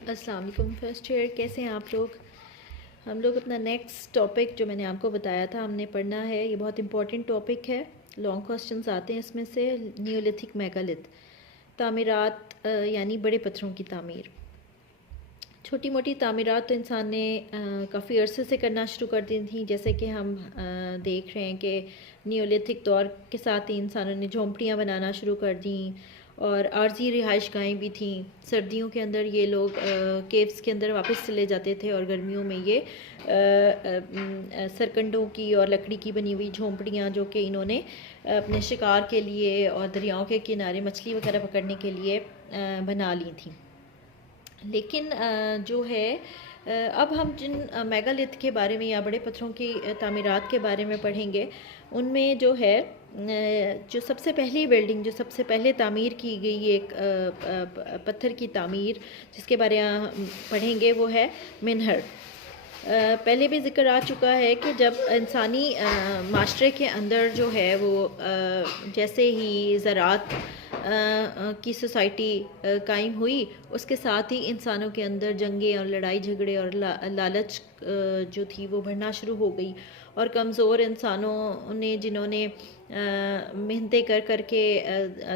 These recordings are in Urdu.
السلام علیکم فرسٹ ایئر، کیسے ہیں آپ لوگ؟ ہم لوگ اپنا نیکسٹ ٹاپک جو میں نے آپ کو بتایا تھا ہم نے پڑھنا ہے، یہ بہت امپورٹنٹ ٹاپک ہے، لانگ کوسچنز آتے ہیں اس میں سے۔ نیولتھک میگالتھ، تعمیرات یعنی بڑے پتھروں کی تعمیر۔ چھوٹی موٹی تعمیرات تو انسان نے کافی عرصے سے کرنا شروع کر دی تھیں، جیسے کہ ہم دیکھ رہے ہیں کہ نیولتھک دور کے ساتھ ہی انسانوں نے جھونپڑیاں بنانا شروع کر دیں، اور عارضی رہائش گاہیں بھی تھیں۔ سردیوں کے اندر یہ لوگ کیوز کے اندر واپس چلے جاتے تھے، اور گرمیوں میں یہ سرکنڈوں کی اور لکڑی کی بنی ہوئی جھونپڑیاں جو کہ انہوں نے اپنے شکار کے لیے اور دریاؤں کے کنارے مچھلی وغیرہ پکڑنے کے لیے بنا لی تھیں۔ لیکن جو ہے اب ہم جن میگالتھ کے بارے میں یا بڑے پتھروں کی تعمیرات کے بارے میں پڑھیں گے، ان میں جو ہے جو سب سے پہلی بلڈنگ جو سب سے پہلے تعمیر کی گئی ایک پتھر کی تعمیر جس کے بارے میں ہم پڑھیں گے وہ ہے منہر۔ پہلے بھی ذکر آ چکا ہے کہ جب انسانی معاشرے کے اندر جو ہے وہ جیسے ہی زراعت کی سوسائٹی قائم ہوئی، اس کے ساتھ ہی انسانوں کے اندر جنگیں اور لڑائی جھگڑے اور لالچ جو تھی وہ بڑھنا شروع ہو گئی، اور کمزور انسانوں نے جنہوں نے محنتیں کر کر کے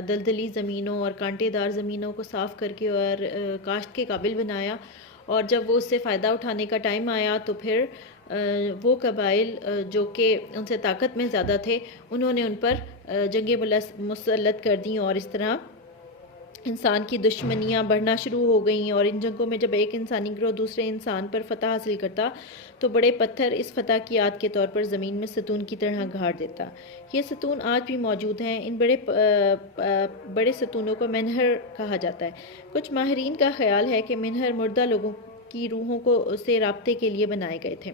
دلدلی زمینوں اور کانٹے دار زمینوں کو صاف کر کے اور کاشت کے قابل بنایا، اور جب وہ اس سے فائدہ اٹھانے کا ٹائم آیا تو پھر وہ قبائل جو کہ ان سے طاقت میں زیادہ تھے، انہوں نے ان پر جنگیں مسلط کر دیں، اور اس طرح انسان کی دشمنیاں بڑھنا شروع ہو گئیں۔ اور ان جنگوں میں جب ایک انسانی گروہ دوسرے انسان پر فتح حاصل کرتا تو بڑے پتھر اس فتح کی یاد کے طور پر زمین میں ستون کی طرح گاڑ دیتا۔ یہ ستون آج بھی موجود ہیں۔ ان بڑے ستونوں کو منہر کہا جاتا ہے۔ کچھ ماہرین کا خیال ہے کہ منہر مردہ لوگوں کی روحوں کو سے رابطے کے لیے بنائے گئے تھے۔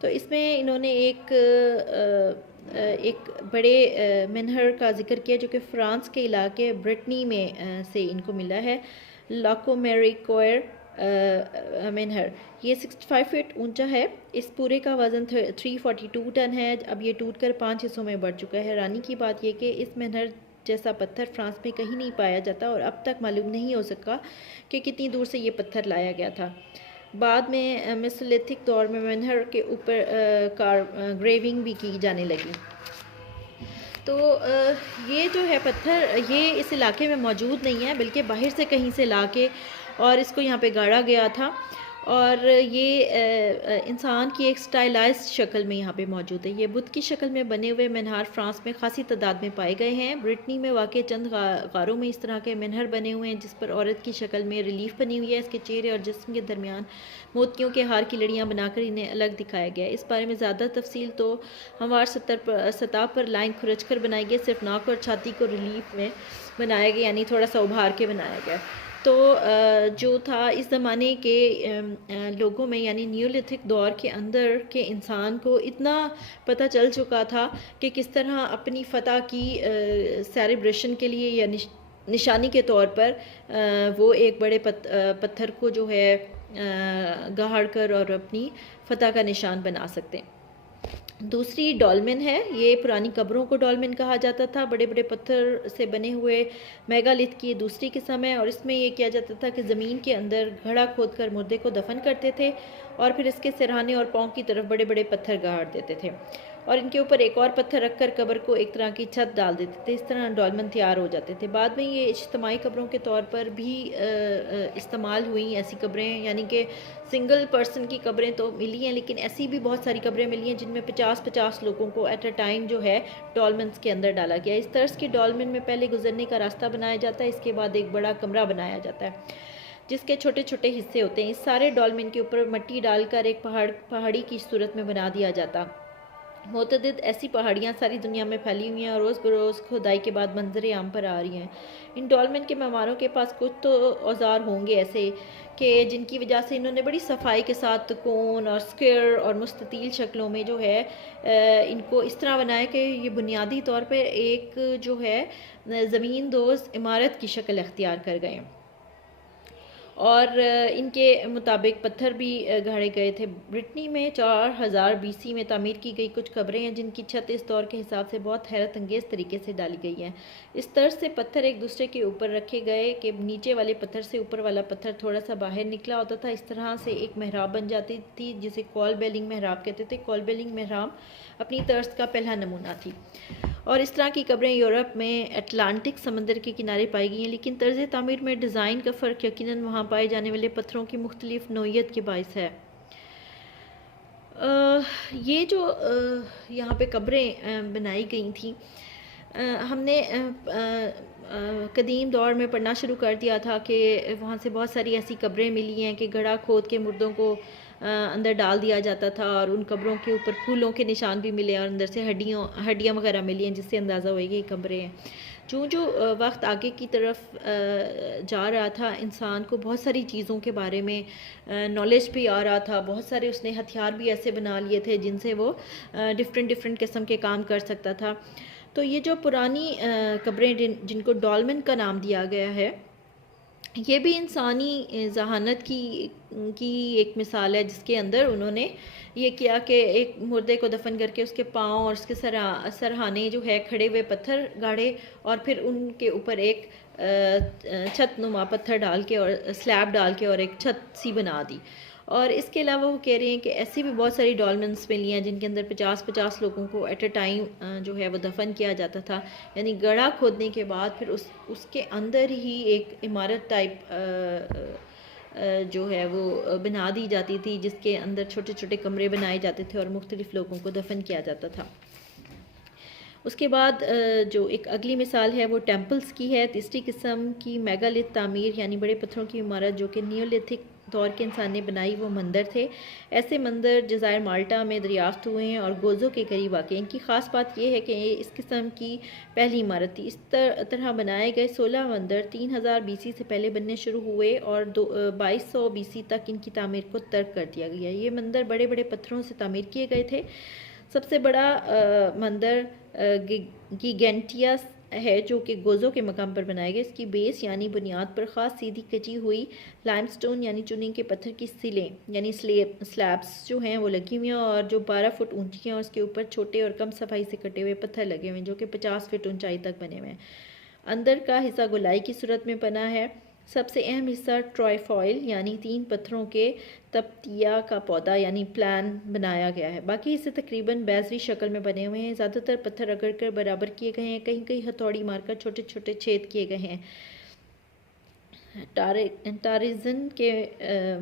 تو اس میں انہوں نے ایک بڑے منہر کا ذکر کیا جو کہ فرانس کے علاقے برٹنی میں سے ان کو ملا ہے، لاکو میری کوئر منہر۔ یہ 65 فٹ اونچا ہے۔ اس پورے کا وزن 342 ٹن ہے۔ اب یہ ٹوٹ کر 5 حصوں میں بڑھ چکا ہے۔ حیرانی کی بات یہ کہ اس منہر جیسا پتھر فرانس میں کہیں نہیں پایا جاتا، اور اب تک معلوم نہیں ہو سکا کہ کتنی دور سے یہ پتھر لایا گیا تھا۔ بعد میں میسولیتھک دور میں منہر کے اوپر گریونگ بھی کی جانے لگی۔ تو یہ جو ہے پتھر یہ اس علاقے میں موجود نہیں ہے، بلکہ باہر سے کہیں سے لا کے اور اس کو یہاں پہ گاڑا گیا تھا، اور یہ انسان کی ایک سٹائلائزڈ شکل میں یہاں پہ موجود ہے۔ یہ بت کی شکل میں بنے ہوئے منہار فرانس میں خاصی تعداد میں پائے گئے ہیں۔ برٹنی میں واقع چند غاروں میں اس طرح کے منہر بنے ہوئے ہیں جس پر عورت کی شکل میں ریلیف بنی ہوئی ہے۔ اس کے چہرے اور جسم کے درمیان موتیوں کے ہار کی لڑیاں بنا کر انہیں الگ دکھایا گیا ہے۔ اس بارے میں زیادہ تفصیل تو ہموار سطح پر لائن کھرچ کر بنائی گئی، صرف ناک اور چھاتی کو ریلیف میں بنایا گیا، یعنی تھوڑا سا ابھار کے بنایا گیا۔ تو جو تھا اس زمانے کے لوگوں میں، یعنی نیولتھک دور کے اندر کے انسان کو اتنا پتہ چل چکا تھا کہ کس طرح اپنی فتح کی سیلیبریشن کے لیے یا نشانی کے طور پر وہ ایک بڑے پتھر کو جو ہے گاڑ کر اور اپنی فتح کا نشان بنا سکتے ہیں۔ دوسری ڈولمن ہے۔ یہ پرانی قبروں کو ڈولمن کہا جاتا تھا۔ بڑے بڑے پتھر سے بنے ہوئے میگالتھ کی دوسری قسم ہے، اور اس میں یہ کیا جاتا تھا کہ زمین کے اندر گھڑا کھود کر مردے کو دفن کرتے تھے، اور پھر اس کے سرہانے اور پاؤں کی طرف بڑے بڑے پتھر گاڑ دیتے تھے، اور ان کے اوپر ایک اور پتھر رکھ کر قبر کو ایک طرح کی چھت ڈال دیتے تھے۔ اس طرح ڈولمن تیار ہو جاتے تھے۔ بعد میں یہ اجتماعی قبروں کے طور پر بھی استعمال ہوئیں ایسی قبریں، یعنی کہ سنگل پرسن کی قبریں تو ملی ہیں، لیکن ایسی بھی بہت ساری قبریں ملی ہیں جن میں 50 لوگوں کو ایٹ اے ٹائم جو ہے ڈولمنز کے اندر ڈالا گیا۔ اس طرز کی ڈولمن میں پہلے گزرنے کا راستہ بنایا جاتا ہے، اس کے بعد ایک بڑا کمرہ بنایا جاتا ہے جس کے چھوٹے چھوٹے حصے ہوتے ہیں۔ اس سارے ڈولمن کے اوپر مٹی ڈال کر ایک پہاڑی کی صورت میں بنا دیا جاتا۔ متعدد ایسی پہاڑیاں ساری دنیا میں پھیلی ہوئی ہیں، اور روز بروز کھدائی کے بعد منظر عام پر آ رہی ہیں۔ ان ڈولمن کے معماروں کے پاس کچھ تو اوزار ہوں گے ایسے کہ جن کی وجہ سے انہوں نے بڑی صفائی کے ساتھ کون اور اسکوئر اور مستطیل شکلوں میں جو ہے ان کو اس طرح بنایا کہ یہ بنیادی طور پہ ایک جو ہے زمین دوز عمارت کی شکل اختیار کر گئے ہیں۔ اور ان کے مطابق پتھر بھی گاڑے گئے تھے۔ برٹنی میں 4000 BC میں تعمیر کی گئی کچھ قبریں ہیں جن کی چھت اس دور کے حساب سے بہت حیرت انگیز طریقے سے ڈالی گئی ہیں۔ اس طرز سے پتھر ایک دوسرے کے اوپر رکھے گئے کہ نیچے والے پتھر سے اوپر والا پتھر تھوڑا سا باہر نکلا ہوتا تھا، اس طرح سے ایک محراب بن جاتی تھی جسے کال بیلنگ محراب کہتے تھے۔ کال بیلنگ محراب اپنی طرز کا پہلا نمونہ تھی، اور اس طرح کی قبریں یورپ میں اٹلانٹک سمندر کے کنارے پائی گئی ہیں، لیکن طرز تعمیر میں ڈیزائن کا فرق یقیناً وہاں پائے جانے والے پتھروں کی مختلف نوعیت کے باعث ہے۔ یہ جو یہاں پہ قبریں بنائی گئی تھیں، ہم نے قدیم دور میں پڑھنا شروع کر دیا تھا کہ وہاں سے بہت ساری ایسی قبریں ملی ہیں کہ گڑھا کھود کے مردوں کو اندر ڈال دیا جاتا تھا، اور ان قبروں کے اوپر پھولوں کے نشان بھی ملے اور اندر سے ہڈیاں وغیرہ ملی ہیں، جس سے اندازہ ہوئے کہ یہ قبریں ہیں۔ جو وقت آگے کی طرف جا رہا تھا، انسان کو بہت ساری چیزوں کے بارے میں نالج بھی آ رہا تھا، بہت سارے اس نے ہتھیار بھی ایسے بنا لیے تھے جن سے وہ ڈفرینٹ قسم کے کام کر سکتا تھا۔ تو یہ جو پرانی قبریں جن کو ڈولمن کا نام دیا گیا ہے، یہ بھی انسانی ذہانت کی ایک مثال ہے، جس کے اندر انہوں نے یہ کیا کہ ایک مردے کو دفن کر کے اس کے پاؤں اور اس کے سرہانے جو ہے کھڑے ہوئے پتھر گاڑے، اور پھر ان کے اوپر ایک چھت نما پتھر ڈال کے اور سلیب ڈال کے اور ایک چھت سی بنا دی۔ اور اس کے علاوہ وہ کہہ رہے ہیں کہ ایسی بھی بہت ساری ڈولمنس ملی ہیں جن کے اندر 50 لوگوں کو ایٹ اے ٹائم جو ہے وہ دفن کیا جاتا تھا، یعنی گڑھا کھودنے کے بعد پھر اس کے اندر ہی ایک عمارت ٹائپ جو ہے وہ بنا دی جاتی تھی، جس کے اندر چھوٹے چھوٹے کمرے بنائے جاتے تھے اور مختلف لوگوں کو دفن کیا جاتا تھا۔ اس کے بعد جو ایک اگلی مثال ہے وہ ٹیمپلز کی ہے۔ تیسری قسم کی میگالتھ تعمیر یعنی بڑے پتھروں کی عمارت جو کہ نیولتھک دور کے انسان نے بنائی، وہ مندر تھے۔ ایسے مندر جزائر مالٹا میں دریافت ہوئے ہیں اور گوزو کے قریب واقع ہیں۔ ان کی خاص بات یہ ہے کہ یہ اس قسم کی پہلی عمارت تھی۔ اس طرح بنائے گئے 16 مندر 3000 BC سے پہلے بننے شروع ہوئے اور 2200 BC تک ان کی تعمیر کو ترک کر دیا گیا۔ یہ مندر بڑے بڑے پتھروں سے تعمیر کیے گئے تھے۔ سب سے بڑا مندر گیگینٹیاس ہے جو کہ گوزو کے مقام پر بنایا گیا۔ اس کی بیس یعنی بنیاد پر خاص سیدھی کچی ہوئی لائم سٹون یعنی چنی کے پتھر کی سلیں یعنی سلیبس جو ہیں وہ لگی ہوئی ہیں، اور جو 12 فٹ اونچی ہیں، اور اس کے اوپر چھوٹے اور کم صفائی سے کٹے ہوئے پتھر لگے ہوئے ہیں جو کہ 50 فٹ اونچائی تک بنے ہوئے ہیں۔ اندر کا حصہ گولائی کی صورت میں بنا ہے۔ سب سے اہم حصہ ٹرائفائل یعنی 3 پتھروں کے تپتیہ کا پودا یعنی پلان بنایا گیا ہے۔ باقی حصے تقریباً بیضوی شکل میں بنے ہوئے ہیں۔ زیادہ تر پتھر رگڑ کر برابر کیے گئے ہیں، کہیں ہتھوڑی مار کر چھوٹے چھوٹے چھید کیے گئے ہیں۔ ٹارزن کے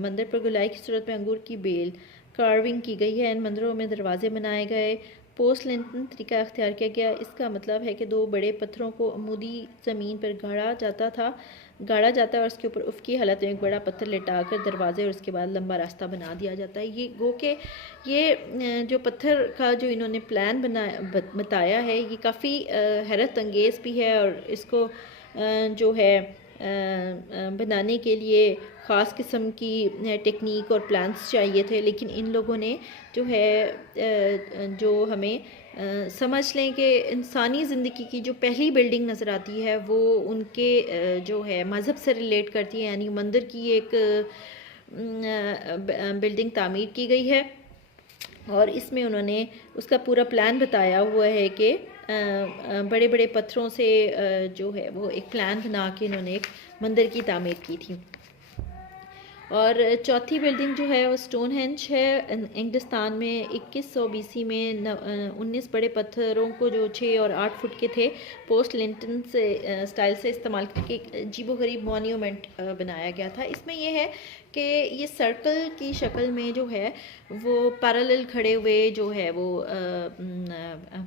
مندر پر گولائی کی صورت میں انگور کی بیل کارونگ کی گئی ہے۔ ان مندروں میں دروازے بنائے گئے۔ پوسٹ لنٹن طریقہ اختیار کیا گیا۔ اس کا مطلب ہے کہ 2 بڑے پتھروں کو عمودی زمین پر گاڑا جاتا ہے اور اس کے اوپر افقی حالت میں ایک بڑا پتھر لٹا کر دروازے اور اس کے بعد لمبا راستہ بنا دیا جاتا ہے۔ یہ گو کہ یہ جو پتھر کا جو انہوں نے پلان بتایا ہے، یہ کافی حیرت انگیز بھی ہے، اور اس کو جو ہے بنانے کے لیے خاص قسم کی ٹیکنیک اور پلانس چاہیے تھے، لیکن ان لوگوں نے جو ہے جو ہمیں سمجھ لیں کہ انسانی زندگی کی جو پہلی بلڈنگ نظر آتی ہے وہ ان کے جو ہے مذہب سے ریلیٹ کرتی ہے، یعنی مندر کی ایک بلڈنگ تعمیر کی گئی ہے، اور اس میں انہوں نے اس کا پورا پلان بتایا ہوا ہے کہ بڑے بڑے پتھروں سے جو ہے وہ ایک پلان بنا کے انہوں نے ایک مندر کی تعمیر کی تھی۔ اور چوتھی بلڈنگ جو ہے وہ سٹون ہینج ہے۔ انگلستان میں 2100 BC میں 19 بڑے پتھروں کو جو 6 اور 8 فٹ کے تھے پوسٹ لنٹن سے سٹائل سے استعمال کر کے ایک عجیب و غریب مونیومنٹ بنایا گیا تھا۔ اس میں یہ ہے کہ یہ سرکل کی شکل میں جو ہے وہ پیرالل کھڑے ہوئے جو ہے وہ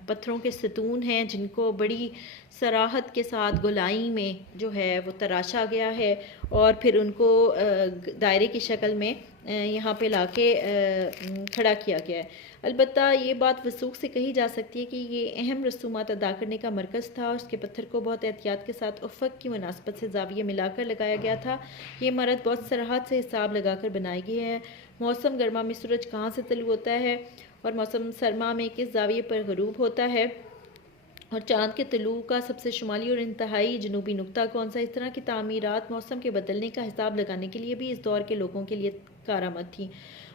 پتھروں کے ستون ہیں، جن کو بڑی صراحت کے ساتھ گولائی میں جو ہے وہ تراشا گیا ہے، اور پھر ان کو دائرے کی شکل میں یہاں پہ لا کے کھڑا کیا گیا ہے۔ البتہ یہ بات وثوق سے کہی جا سکتی ہے کہ یہ اہم رسومات ادا کرنے کا مرکز تھا، اور اس کے پتھر کو بہت احتیاط کے ساتھ افق کی مناسبت سے زاویے ملا کر لگایا گیا تھا۔ یہ عمارت بہت صراحت سے حساب لگا کر بنائی گئی ہے۔ موسم گرما میں سورج کہاں سے طلوع ہوتا ہے اور موسم سرما میں کس زاویے پر غروب ہوتا ہے، اور چاند کے طلوع کا سب سے شمالی اور انتہائی جنوبی نقطہ کون سا؟ اس طرح کی تعمیرات موسم کے بدلنے کا حساب لگانے کے لیے بھی اس دور کے لوگوں کے لیے کارآمد تھیں،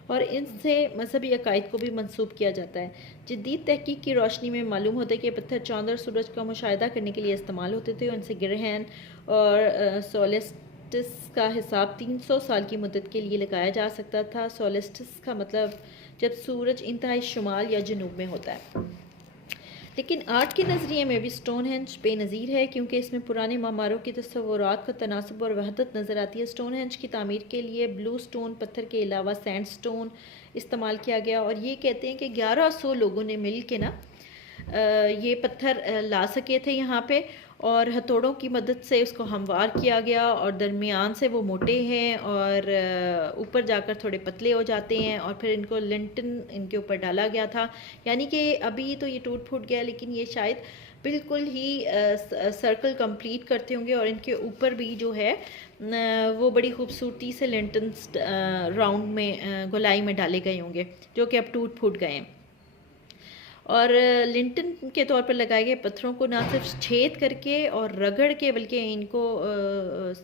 اور ان سے مذہبی عقائد کو بھی منسوب کیا جاتا ہے۔ جدید تحقیق کی روشنی میں معلوم ہوتا ہے کہ یہ پتھر چاند اور سورج کا مشاہدہ کرنے کے لیے استعمال ہوتے تھے، اور ان سے گرہن اور سولسٹس کا حساب 300 سال کی مدت کے لیے لگایا جا سکتا تھا۔ سولسٹس کا مطلب جب سورج انتہائی شمال یا جنوب میں ہوتا ہے۔ لیکن آرٹ کے نظریے میں بھی سٹون ہینج بے نظیر ہے، کیونکہ اس میں پرانے معماروں کی تصورات کا تناسب اور وحدت نظر آتی ہے۔ سٹون ہینج کی تعمیر کے لیے بلو سٹون پتھر کے علاوہ سینڈ سٹون استعمال کیا گیا، اور یہ کہتے ہیں کہ 1100 لوگوں نے مل کے یہ پتھر لا سکے تھے یہاں پہ، اور ہتھوڑوں کی مدد سے اس کو ہموار کیا گیا، اور درمیان سے وہ موٹے ہیں اور اوپر جا کر تھوڑے پتلے ہو جاتے ہیں، اور پھر ان کو لنٹن ان کے اوپر ڈالا گیا تھا۔ یعنی کہ ابھی تو یہ ٹوٹ پھوٹ گیا، لیکن یہ شاید بالکل ہی سرکل کمپلیٹ کرتے ہوں گے، اور ان کے اوپر بھی جو ہے وہ بڑی خوبصورتی سے لنٹنس راؤنڈ میں گولائی میں ڈالے گئے ہوں گے، جو کہ اب ٹوٹ پھوٹ گئے ہیں۔ اور لنٹن کے طور پر لگائے گئے پتھروں کو نہ صرف چھید کر کے اور رگڑ کے، بلکہ ان کو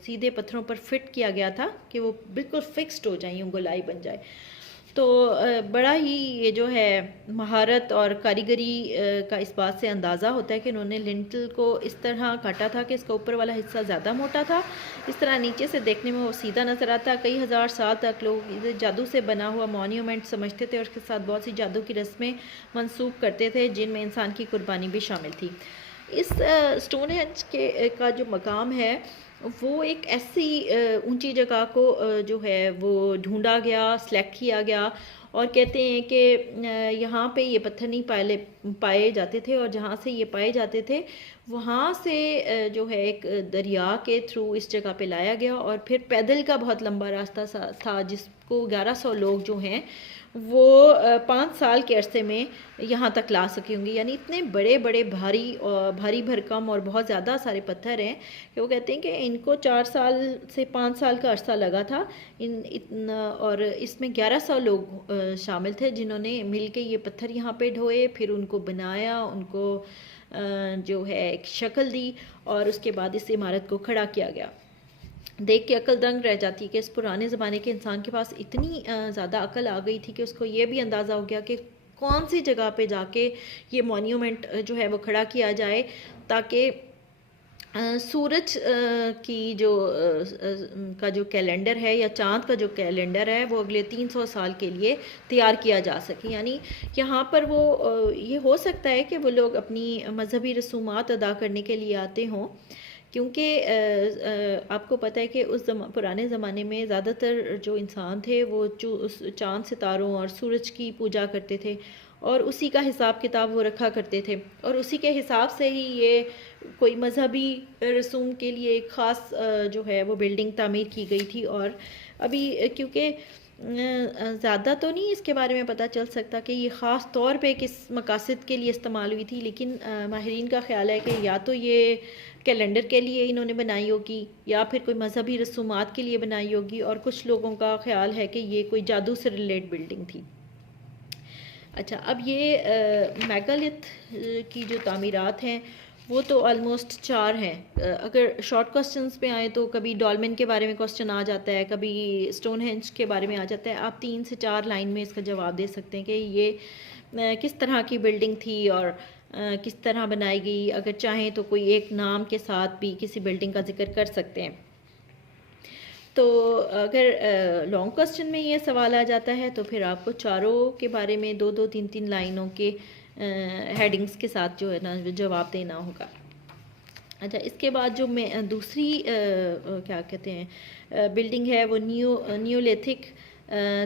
سیدھے پتھروں پر فٹ کیا گیا تھا کہ وہ بالکل فکسڈ ہو جائیں، یوں گولائی بن جائے۔ تو بڑا ہی یہ جو ہے مہارت اور کاریگری کا اس بات سے اندازہ ہوتا ہے کہ انہوں نے لنٹل کو اس طرح کاٹا تھا کہ اس کا اوپر والا حصہ زیادہ موٹا تھا، اس طرح نیچے سے دیکھنے میں وہ سیدھا نظر آتا۔ کئی ہزار سال تک لوگ اسے جادو سے بنا ہوا مونیومنٹ سمجھتے تھے، اور اس کے ساتھ بہت سی جادو کی رسمیں منسوخ کرتے تھے، جن میں انسان کی قربانی بھی شامل تھی۔ اس سٹون ہینج کا جو مقام ہے وہ ایک ایسی اونچی جگہ کو جو ہے وہ ڈھونڈا گیا، سلیکٹ کیا گیا، اور کہتے ہیں کہ یہاں پہ یہ پتھر نہیں پائے جاتے تھے، اور جہاں سے یہ پائے جاتے تھے وہاں سے جو ہے ایک دریا کے تھرو اس جگہ پہ لایا گیا، اور پھر پیدل کا بہت لمبا راستہ تھا جس کو 1100 لوگ جو ہیں وہ 5 سال کے عرصے میں یہاں تک لا سکے ہوں گے۔ یعنی اتنے بڑے بڑے بھاری بھرکم اور بہت زیادہ سارے پتھر ہیں کہ وہ کہتے ہیں کہ ان کو 4 سال سے 5 سال کا عرصہ لگا تھا، اور اس میں 1100 لوگ شامل تھے جنہوں نے مل کے یہ پتھر یہاں پہ ڈھوئے، پھر ان کو بنایا، ان کو جو ہے ایک شکل دی، اور اس کے بعد اس عمارت کو کھڑا کیا گیا۔ دیکھ کے عقل دنگ رہ جاتی ہے کہ اس پرانے زمانے کے انسان کے پاس اتنی زیادہ عقل آ گئی تھی کہ اس کو یہ بھی اندازہ ہو گیا کہ کون سی جگہ پہ جا کے یہ مونیومنٹ جو ہے وہ کھڑا کیا جائے، تاکہ سورج کی کا جو کیلنڈر ہے یا چاند کا جو کیلنڈر ہے وہ اگلے 300 سال کے لیے تیار کیا جا سکے۔ یعنی یہاں پر وہ یہ ہو سکتا ہے کہ وہ لوگ اپنی مذہبی رسومات ادا کرنے کے لیے آتے ہوں، کیونکہ آپ کو پتہ ہے کہ اس پرانے زمانے میں زیادہ تر جو انسان تھے وہ چاند ستاروں اور سورج کی پوجا کرتے تھے، اور اسی کا حساب کتاب وہ رکھا کرتے تھے، اور اسی کے حساب سے ہی یہ کوئی مذہبی رسوم کے لیے ایک خاص جو ہے وہ بلڈنگ تعمیر کی گئی تھی۔ اور ابھی کیونکہ زیادہ تو نہیں اس کے بارے میں پتہ چل سکتا کہ یہ خاص طور پہ کس مقاصد کے لیے استعمال ہوئی تھی، لیکن ماہرین کا خیال ہے کہ یا تو یہ کیلنڈر کے لیے انہوں نے بنائی ہوگی، یا پھر کوئی مذہبی رسومات کے لیے بنائی ہوگی، اور کچھ لوگوں کا خیال ہے کہ یہ کوئی جادو سے ریلیٹ بلڈنگ تھی۔ اچھا، اب یہ میگالتھ کی جو تعمیرات ہیں وہ تو آلموسٹ 4 ہیں۔ اگر شارٹ کوسچنز پہ آئیں تو کبھی ڈولمن کے بارے میں کوسچن آ جاتا ہے، کبھی سٹون ہینج کے بارے میں آ جاتا ہے۔ آپ 3 سے 4 لائن میں اس کا جواب دے سکتے ہیں کہ یہ کس طرح کی بلڈنگ تھی اور کس طرح بنائی گئی۔ اگر چاہیں تو کوئی ایک نام کے ساتھ بھی کسی بلڈنگ کا ذکر کر سکتے ہیں۔ تو اگر لانگ کوسچن میں یہ سوال آ جاتا ہے تو پھر آپ کو چاروں کے بارے میں 2-2 3-3 لائنوں کے ہیڈنگز کے ساتھ جو ہے نا جواب دینا ہوگا۔ اچھا، اس کے بعد جو میں دوسری کیا کہتے ہیں بلڈنگ ہے وہ نیولیتھک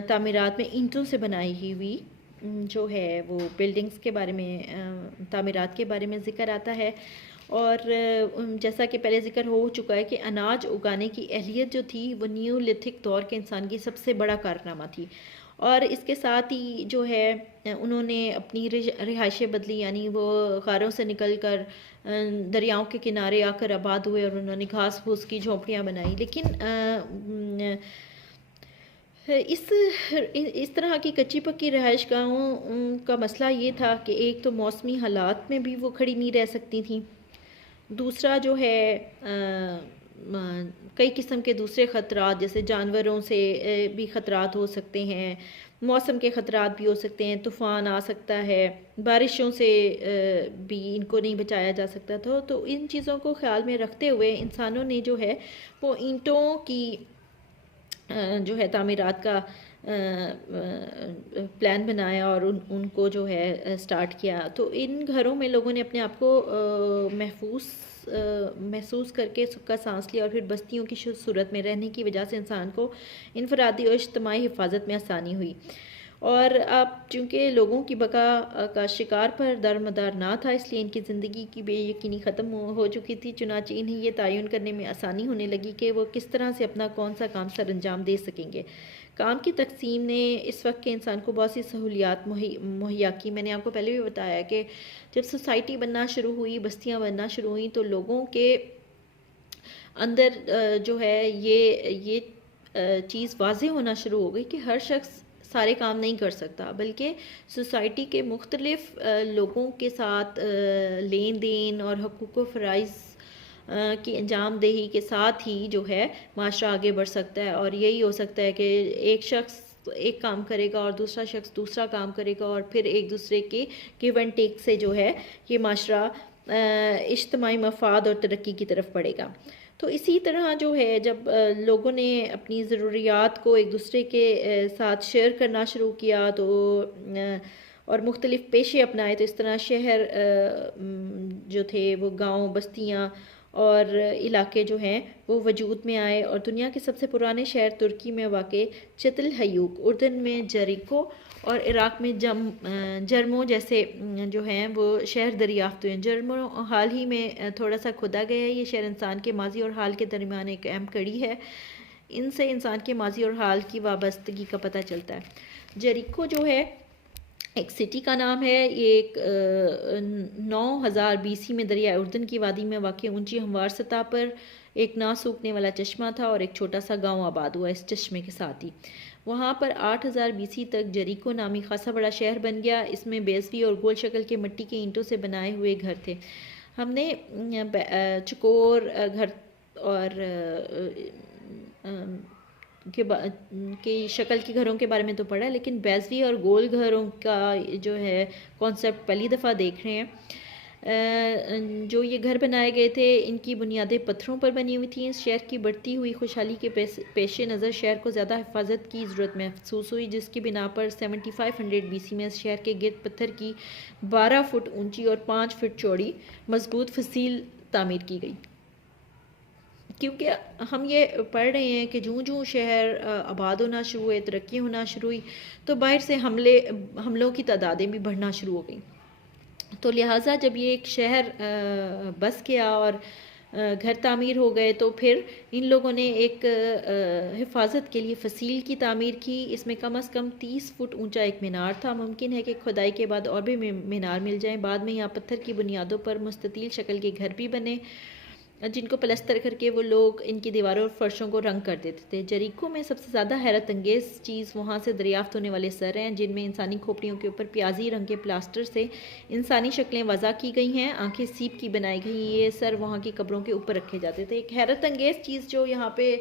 تعمیرات میں اینٹوں سے بنائی ہوئی جو ہے وہ بلڈنگز کے بارے میں تعمیرات کے بارے میں ذکر آتا ہے۔ اور جیسا کہ پہلے ذکر ہو چکا ہے کہ اناج اگانے کی اہلیت جو تھی وہ نیولیتھک دور کے انسان کی سب سے بڑا کارنامہ تھی، اور اس کے ساتھ ہی جو ہے انہوں نے اپنی رہائشیں بدلی، یعنی وہ غاروں سے نکل کر دریاؤں کے کنارے آ کر آباد ہوئے، اور انہوں نے گھاس پھوس کی جھونپڑیاں بنائی۔ لیکن اس اس طرح کی کچی پکی رہائش گاہوں کا مسئلہ یہ تھا کہ ایک تو موسمی حالات میں بھی وہ کھڑی نہیں رہ سکتی تھیں، دوسرا جو ہے کئی قسم کے دوسرے خطرات جیسے جانوروں سے بھی خطرات ہو سکتے ہیں، موسم کے خطرات بھی ہو سکتے ہیں، طوفان آ سکتا ہے، بارشوں سے بھی ان کو نہیں بچایا جا سکتا تھا۔ تو ان چیزوں کو خیال میں رکھتے ہوئے انسانوں نے جو ہے وہ اینٹوں کی جو ہے تعمیرات کا پلان بنایا اور ان کو جو ہے سٹارٹ کیا۔ تو ان گھروں میں لوگوں نے اپنے آپ کو محسوس کر کے سکا سانس لیا، اور پھر بستیوں کی صورت میں رہنے کی وجہ سے انسان کو انفرادی اور اجتماعی حفاظت میں آسانی ہوئی۔ اور اب چونکہ لوگوں کی بقا کا شکار پر درمدار نہ تھا، اس لیے ان کی زندگی کی بے یقینی ختم ہو چکی تھی، چنانچہ انہیں یہ تعین کرنے میں آسانی ہونے لگی کہ وہ کس طرح سے اپنا کون سا کام سر انجام دے سکیں گے۔ کام کی تقسیم نے اس وقت کے انسان کو بہت سی سہولیات مہیا کی۔ میں نے آپ کو پہلے بھی بتایا کہ جب سوسائٹی بننا شروع ہوئی، بستیاں بننا شروع ہوئیں، تو لوگوں کے اندر جو ہے یہ چیز واضح ہونا شروع ہو گئی کہ ہر شخص سارے کام نہیں کر سکتا، بلکہ سوسائٹی کے مختلف لوگوں کے ساتھ لین دین اور حقوق و فرائض کی انجام دہی کے ساتھ ہی جو ہے معاشرہ آگے بڑھ سکتا ہے۔ اور یہی ہو سکتا ہے کہ ایک شخص ایک کام کرے گا اور دوسرا شخص دوسرا کام کرے گا، اور پھر ایک دوسرے کے گیو اینڈ ٹیک سے جو ہے یہ معاشرہ اجتماعی مفاد اور ترقی کی طرف بڑھے گا۔ تو اسی طرح جو ہے جب لوگوں نے اپنی ضروریات کو ایک دوسرے کے ساتھ شیئر کرنا شروع کیا تو اور مختلف پیشے اپنائے، تو اس طرح شہر جو تھے وہ گاؤں، بستیاں اور علاقے جو ہیں وہ وجود میں آئے۔ اور دنیا کے سب سے پرانے شہر ترکی میں واقع چتل حیوک، اردن میں جریکو اور عراق میں جرمو جیسے جو ہیں وہ شہر دریافت ہوئے ہیں۔ جرمو حال ہی میں تھوڑا سا کھودا گیا ہے۔ یہ شہر انسان کے ماضی اور حال کے درمیان ایک اہم کڑی ہے، ان سے انسان کے ماضی اور حال کی وابستگی کا پتہ چلتا ہے۔ جریکو جو ہے ایک سٹی کا نام ہے، یہ ایک 9000 BC میں دریائے اردن کی وادی میں واقع اونچی ہموار سطح پر ایک نہ سوکھنے والا چشمہ تھا، اور ایک چھوٹا سا گاؤں آباد ہوا اس چشمے کے ساتھ ہی۔ وہاں پر 8000 BC تک جریکو نامی خاصا بڑا شہر بن گیا۔ اس میں بیضوی اور گول شکل کے مٹی کے اینٹوں سے بنائے ہوئے گھر تھے۔ ہم نے چکور گھر اور کی شکل کے گھروں کے بارے میں تو پڑھا ہے، لیکن بیضوی اور گول گھروں کا جو ہے کانسیپٹ پہلی دفعہ دیکھ رہے ہیں۔ جو یہ گھر بنائے گئے تھے ان کی بنیادیں پتھروں پر بنی ہوئی تھیں۔ اس شہر کی بڑھتی ہوئی خوشحالی کے پیش نظر شہر کو زیادہ حفاظت کی ضرورت محسوس ہوئی، جس کی بنا پر 7500 BC میں اس شہر کے گرد پتھر کی 12 فٹ اونچی اور 5 فٹ چوڑی مضبوط فصیل تعمیر کی گئی۔ کیونکہ ہم یہ پڑھ رہے ہیں کہ جوں شہر آباد ہونا شروع ہوئے، ترقی ہونا شروع ہوئی، تو باہر سے حملوں کی تعدادیں بھی بڑھنا شروع ہو گئیں۔ تو لہٰذا جب یہ ایک شہر بس گیا اور گھر تعمیر ہو گئے، تو پھر ان لوگوں نے ایک حفاظت کے لیے فصیل کی تعمیر کی۔ اس میں کم از کم 30 فٹ اونچا ایک مینار تھا۔ ممکن ہے کہ کھدائی کے بعد اور بھی مینار مل جائیں۔ بعد میں یہاں پتھر کی بنیادوں پر مستطیل شکل کے گھر بھی بنے، جن کو پلستر کر کے وہ لوگ ان کی دیواروں اور فرشوں کو رنگ کر دیتے تھے۔ جریکو میں سب سے زیادہ حیرت انگیز چیز وہاں سے دریافت ہونے والے سر ہیں، جن میں انسانی کھوپڑیوں کے اوپر پیازی رنگ کے پلاسٹر سے انسانی شکلیں وضع کی گئی ہیں، آنکھیں سیپ کی بنائی گئی۔ یہ سر وہاں کی قبروں کے اوپر رکھے جاتے تھے۔ ایک حیرت انگیز چیز جو یہاں پہ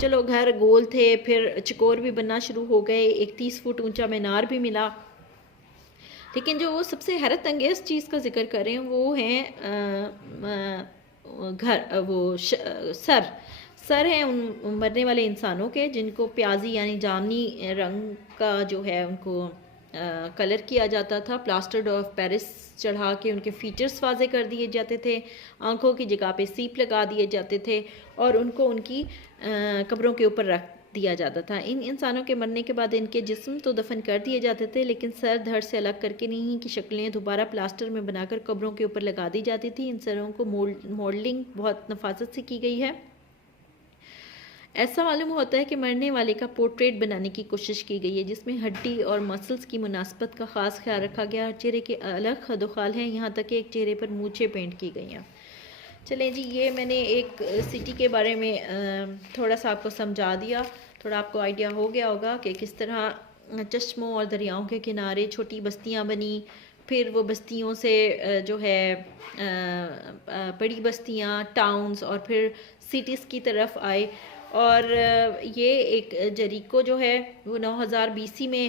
چلو گھر گول تھے، پھر چکور بھی بننا شروع ہو گئے، ایک 30 فٹ اونچا مینار بھی ملا، لیکن جو وہ سب سے حیرت انگیز چیز کا ذکر کر رہے ہیں وہ ہیں سر ہیں ان مرنے والے انسانوں کے، جن کو پیازی یعنی جامنی رنگ کا جو ہے ان کو کلر کیا جاتا تھا۔ پلاسٹر آف پیرس چڑھا کے ان کے فیچرز واضح کر دیے جاتے تھے، آنکھوں کی جگہ پہ سیپ لگا دیے جاتے تھے، اور ان کو ان کی قبروں کے اوپر رکھ دیا جاتا تھا۔ ان انسانوں کے مرنے کے بعد ان کے جسم تو دفن کر دیے جاتے تھے، لیکن سر دھڑ سے الگ کر کے نہیں کی شکلیں دوبارہ پلاسٹر میں بنا کر قبروں کے اوپر لگا دی جاتی تھی۔ ان سروں کو مولڈنگ بہت نفاست سے کی گئی ہے۔ ایسا معلوم ہوتا ہے کہ مرنے والے کا پورٹریٹ بنانے کی کوشش کی گئی ہے، جس میں ہڈی اور مسلز کی مناسبت کا خاص خیال رکھا گیا۔ ہر چہرے کے الگ خد و خال ہیں، یہاں تک کہ ایک چہرے پر مونچھیں پینٹ کی گئی ہیں۔ چلیں جی، یہ میں نے ایک سٹی کے بارے میں تھوڑا سا آپ کو سمجھا دیا، تھوڑا آپ کو آئیڈیا ہو گیا ہوگا کہ کس طرح چشموں اور دریاؤں کے کنارے چھوٹی بستیاں بنی، پھر وہ بستیوں سے جو ہے بڑی بستیاں، ٹاؤنز، اور پھر سٹیز کی طرف آئے. اور یہ ایک جریکو جو ہے وہ 9000 BC میں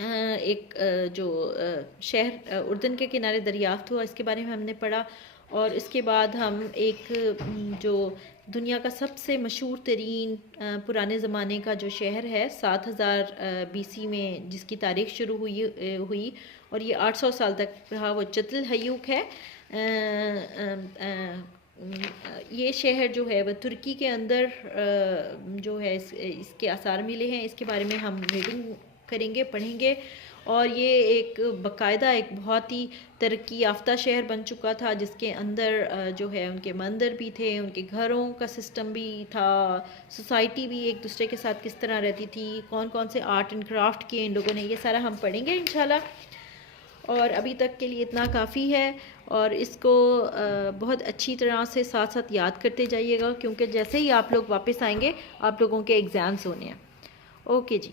ایک جو شہر اردن کے کنارے دریافت ہوا، اس کے بارے میں ہم نے پڑھا. اور اس کے بعد ہم ایک جو دنیا کا سب سے مشہور ترین پرانے زمانے کا جو شہر ہے 7000 BC میں جس کی تاریخ شروع ہوئی اور یہ 800 سال تک رہا، وہ چتل ہیوک ہے. یہ شہر جو ہے وہ ترکی کے اندر جو ہے اس کے آثار ملے ہیں. اس کے بارے میں ہم ریڈنگ کریں گے، پڑھیں گے. اور یہ ایک باقاعدہ ایک بہت ہی ترقی یافتہ شہر بن چکا تھا، جس کے اندر جو ہے ان کے مندر بھی تھے، ان کے گھروں کا سسٹم بھی تھا، سوسائٹی بھی ایک دوسرے کے ساتھ کس طرح رہتی تھی، کون کون سے آرٹ اینڈ کرافٹ کیے ان لوگوں نے، یہ سارا ہم پڑھیں گے انشاءاللہ. اور ابھی تک کے لیے اتنا کافی ہے، اور اس کو بہت اچھی طرح سے ساتھ ساتھ یاد کرتے جائیے گا، کیونکہ جیسے ہی آپ لوگ واپس آئیں گے آپ لوگوں کے ایگزامز ہونے ہیں. اوکے جی.